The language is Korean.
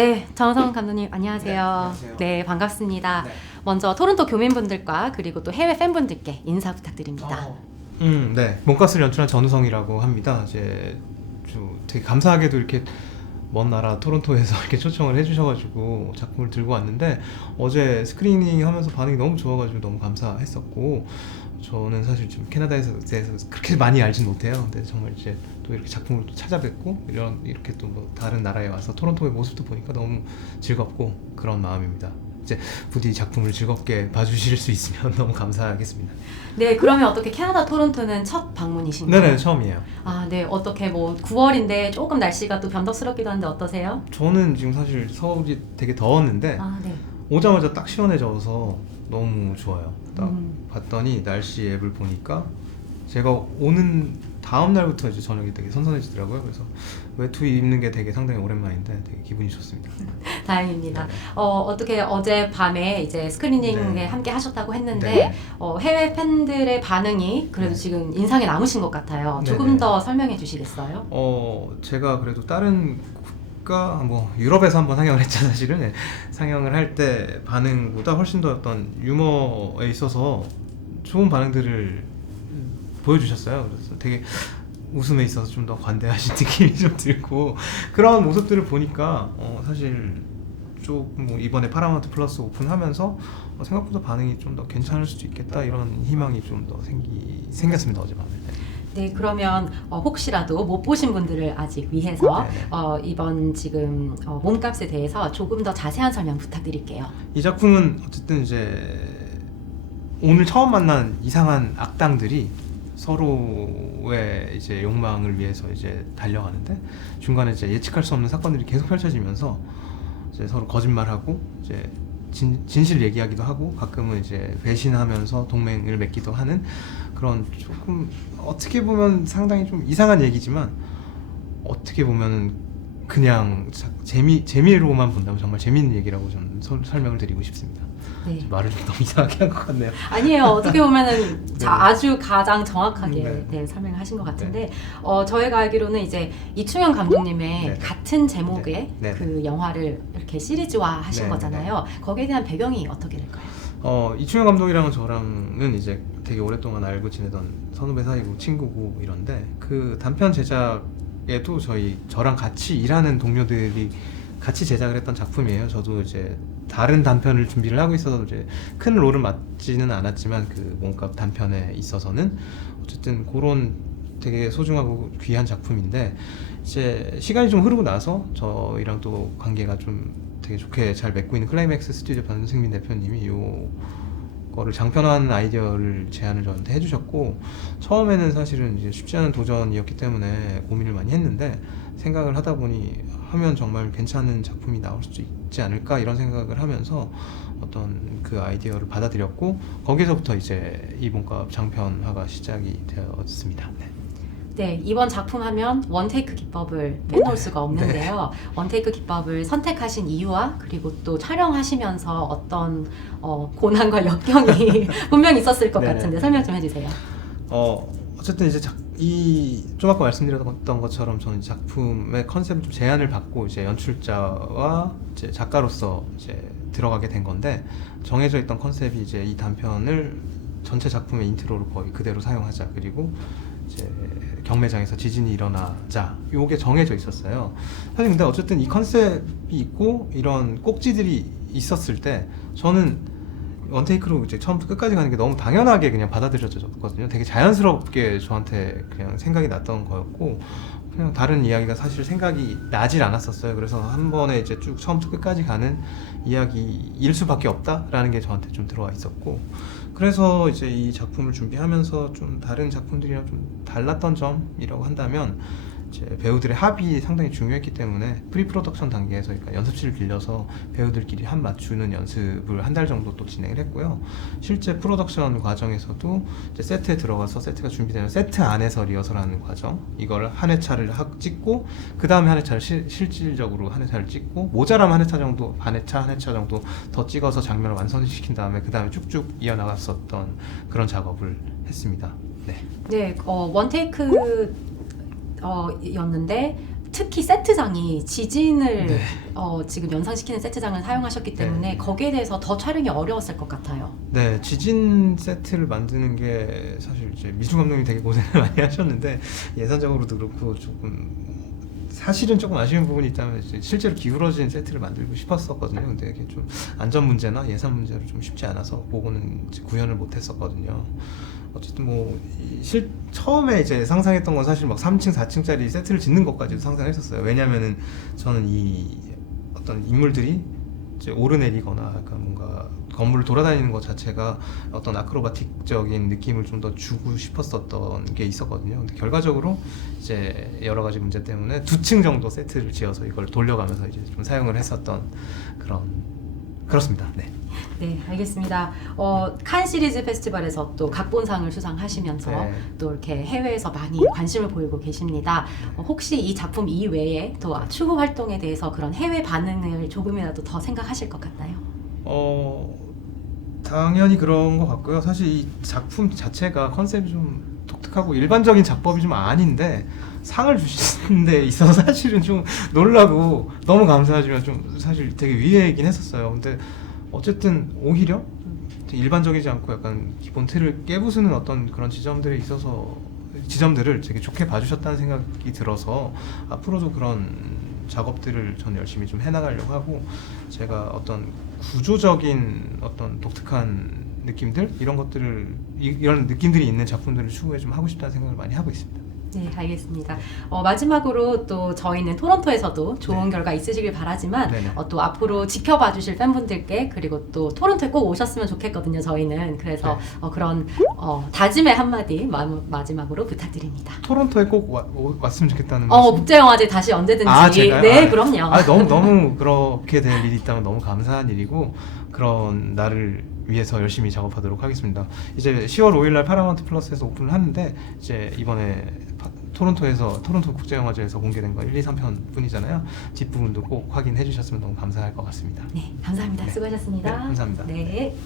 네, 정성 감독님 안녕하세요. 네, 안녕하세요. 네, 반갑습니다. 네. 먼저 토론토 교민분들과 그리고 또 해외 팬분들께 인사 부탁드립니다. 네. 몸값을 연출한 전우성이라고 합니다. 이제 되게 감사하게도 이렇게 먼 나라 토론토에서 이렇게 초청을 해주셔가지고 작품을 들고 왔는데 어제 스크리닝 하면서 반응이 너무 좋아가지고 너무 감사했었고 저는 사실 좀 캐나다에서 대해서 그렇게 많이 알진 못해요. 근데 정말 이제 또 이렇게 작품을 또 찾아뵙고 이렇게 또 뭐 다른 나라에 와서 토론토의 모습도 보니까 너무 즐겁고 그런 마음입니다. 이제 부디 작품을 즐겁게 봐주실 수 있으면 너무 감사하겠습니다. 네, 그러면 어떻게 캐나다 토론토는 첫 방문이신가요? 네네, 처음이에요. 아, 네, 어떻게 뭐 9월인데 조금 날씨가 또 변덕스럽기도 한데 어떠세요? 저는 지금 사실 서울이 되게 더웠는데 아, 네. 오자마자 딱 시원해져서 너무 좋아요. 딱 음. 봤더니 날씨 앱을 보니까 제가 오는 다음 날부터 이제 저녁이 되게 선선해지더라고요. 그래서 외투 입는 게 되게 상당히 오랜만인데 되게 기분이 좋습니다. 다행입니다. 네. 어떻게 어제 밤에 이제 스크리닝에 네. 함께 하셨다고 했는데 네. 해외 팬들의 반응이 그래도 네. 지금 인상에 남으신 것 같아요. 네, 조금 네. 더 설명해 주시겠어요? 제가 그래도 다른 국가 뭐 유럽에서 한번 상영을 했죠 사실은. 네. 상영을 할 때 반응보다 훨씬 더 어떤 유머에 있어서 좋은 반응들을 보여주셨어요. 그래서 되게 웃음에 있어서 좀 더 관대하신 느낌이 좀 들고 그런 모습들을 보니까 사실 조금 뭐 이번에 파라마운트 플러스 오픈하면서 생각보다 반응이 좀 더 괜찮을 수도 있겠다 이런 희망이 좀 더 생겼습니다 어젯밤에. 네, 그러면 혹시라도 못 보신 분들을 아직 위해서 네네. 이번 지금 몸값에 대해서 조금 더 자세한 설명 부탁드릴게요. 이 작품은 어쨌든 이제 오늘 처음 만난 이상한 악당들이 서로의 이제 욕망을 위해서 이제 달려가는데 중간에 이제 예측할 수 없는 사건들이 계속 펼쳐지면서 이제 서로 거짓말하고 이제 진실 얘기하기도 하고 가끔은 이제 배신하면서 동맹을 맺기도 하는 그런 조금 어떻게 보면 상당히 좀 이상한 얘기지만 어떻게 보면은 그냥 재미로만 본다면 정말 재미있는 얘기라고 저는 설명을 드리고 싶습니다. 네. 말을 좀 너무 이상하게 한 것 같네요. 아니에요. 어떻게 보면은 네. 아주 가장 정확하게 네. 네, 설명을 하신 것 같은데 저희가 알기로는 이제 이충현 감독님의 네. 같은 제목의 네. 네. 그 영화를 이렇게 시리즈화 하신 네. 거잖아요. 거기에 대한 배경이 어떻게 될까요? 이충현 감독이랑은 저랑은 이제 되게 오랫동안 알고 지내던 선후배 사이고 친구고 이런데 그 단편 제작에도 저랑 같이 일하는 동료들이 같이 제작을 했던 작품이에요. 저도 이제 다른 단편을 준비를 하고 있어서 이제 큰 롤을 맡지는 않았지만 그 몸값 단편에 있어서는 어쨌든 그런 되게 소중하고 귀한 작품인데 이제 시간이 좀 흐르고 나서 저희랑 또 관계가 좀 되게 좋게 잘 맺고 있는 클라이맥스 스튜디오 변승민 대표님이 거를 장편화하는 아이디어를 제안을 저한테 해주셨고 처음에는 사실은 이제 쉽지 않은 도전이었기 때문에 고민을 많이 했는데 생각을 하다 보니 하면 정말 괜찮은 작품이 나올 수 있지 않을까 이런 생각을 하면서 어떤 그 아이디어를 받아들였고 거기서부터 이제 이 몸값 장편화가 시작이 되었습니다. 네. 네, 이번 작품 하면 원테이크 기법을 빼놓을 수가 없는데요. 원테이크 기법을 선택하신 이유와 그리고 또 촬영하시면서 어떤 고난과 역경이 분명히 있었을 것 네네. 같은데 설명 좀 해주세요. 어쨌든 이제 좀 아까 말씀드렸던 것처럼 저는 작품의 컨셉을 좀 제안을 받고 이제 연출자와 이제 작가로서 이제 들어가게 된 건데 정해져 있던 컨셉이 이제 이 단편을 전체 작품의 인트로로 거의 그대로 사용하자 그리고 이제 경매장에서 지진이 일어나자 요게 정해져 있었어요. 사실 근데 어쨌든 이 컨셉이 있고 이런 꼭지들이 있었을 때 저는 원테이크로 이제 처음부터 끝까지 가는 게 너무 당연하게 그냥 받아들여졌거든요. 되게 자연스럽게 저한테 그냥 생각이 났던 거였고 그냥 다른 이야기가 사실 생각이 나질 않았었어요. 그래서 한 번에 이제 쭉 처음부터 끝까지 가는 이야기일 수밖에 없다라는 게 저한테 좀 들어와 있었고 그래서 이제 이 작품을 준비하면서 좀 다른 작품들이랑 좀 달랐던 점이라고 한다면 이제 배우들의 합이 상당히 중요했기 때문에 프리 프로덕션 단계에서 그러니까 연습실을 빌려서 배우들끼리 합 맞추는 연습을 한 달 정도 또 진행을 했고요. 실제 프로덕션 과정에서도 이제 세트에 들어가서 세트가 준비되면 세트 안에서 리허설하는 과정 이거를 한 회차를 찍고 그 다음에 한 회차를 실질적으로 한 회차를 찍고 모자라면 한 회차 정도 한 회차 정도 더 찍어서 장면을 완성시킨 다음에 그 다음에 쭉쭉 이어나갔었던 그런 작업을 했습니다. 네. 네, 원테이크 였는데 특히 세트장이 지진을 네. 지금 연상시키는 세트장을 사용하셨기 때문에 네. 거기에 대해서 더 촬영이 어려웠을 것 같아요. 네, 지진 세트를 만드는 게 사실 이제 미주 감독님이 되게 고생을 많이 하셨는데 예산적으로도 그렇고 조금 사실은 조금 아쉬운 부분이 있다면 이제 실제로 기울어진 세트를 만들고 싶었었거든요. 근데 이게 좀 안전 문제나 예산 문제로 좀 쉽지 않아서 그거는 이제 구현을 못했었거든요. 어쨌든 뭐 처음에 이제 상상했던 건 사실 막 3층, 4층짜리 세트를 짓는 것까지도 상상했었어요. 왜냐면은 저는 이 어떤 인물들이 이제 오르내리거나 약간 뭔가 건물을 돌아다니는 것 자체가 어떤 아크로바틱적인 느낌을 좀 더 주고 싶었었던 게 있었거든요. 근데 결과적으로 이제 여러 가지 문제 때문에 2층 정도 세트를 지어서 이걸 돌려가면서 이제 좀 사용을 했었던 그렇습니다. 네. 네, 알겠습니다. 칸 시리즈 페스티벌에서 또 각본상을 수상하시면서 네. 또 이렇게 해외에서 많이 관심을 보이고 계십니다. 혹시 이 작품 이외에 또 추후 활동에 대해서 그런 해외 반응을 조금이라도 더 생각하실 것 같나요? 당연히 그런 것 같고요. 사실 이 작품 자체가 컨셉이 좀 독특하고 일반적인 작법이 좀 아닌데 상을 주시는 데 있어서 사실은 좀 놀라고 너무 감사하지만 좀 사실 되게 위회이긴 했었어요. 근데 어쨌든 오히려 일반적이지 않고 약간 기본 틀을 깨부수는 어떤 그런 지점들에 있어서 지점들을 되게 좋게 봐주셨다는 생각이 들어서 앞으로도 그런 작업들을 저는 열심히 좀 해나가려고 하고 제가 어떤 구조적인 어떤 독특한 느낌들 이런 것들을 이런 느낌들이 있는 작품들을 추구해 좀 하고 싶다는 생각을 많이 하고 있습니다. 네, 알겠습니다. 마지막으로 또 저희는 토론토에서도 좋은 네. 결과 있으시길 바라지만 네네. 또 앞으로 지켜봐 주실 팬분들께 그리고 또 토론토에 꼭 오셨으면 좋겠거든요, 저희는. 그래서 네. 그런 다짐의 한마디 마지막으로 부탁드립니다. 토론토에 꼭 왔으면 좋겠다는 말씀. 국제영화제 다시 언제든지. 제가요? 네, 그럼요. 너무 그렇게 될 일이 있다면 너무 감사한 일이고 그런 날을 위해서 열심히 작업하도록 하겠습니다. 이제 10월 5일날 파라마운트 플러스에서 오픈을 하는데 이제 이번에 토론토 국제영화제에서 공개된 거 1, 2, 3편 뿐이잖아요. 뒷부분도 꼭 확인해 주셨으면 너무 감사할 것 같습니다. 네, 감사합니다. 네. 수고하셨습니다. 네, 감사합니다. 네.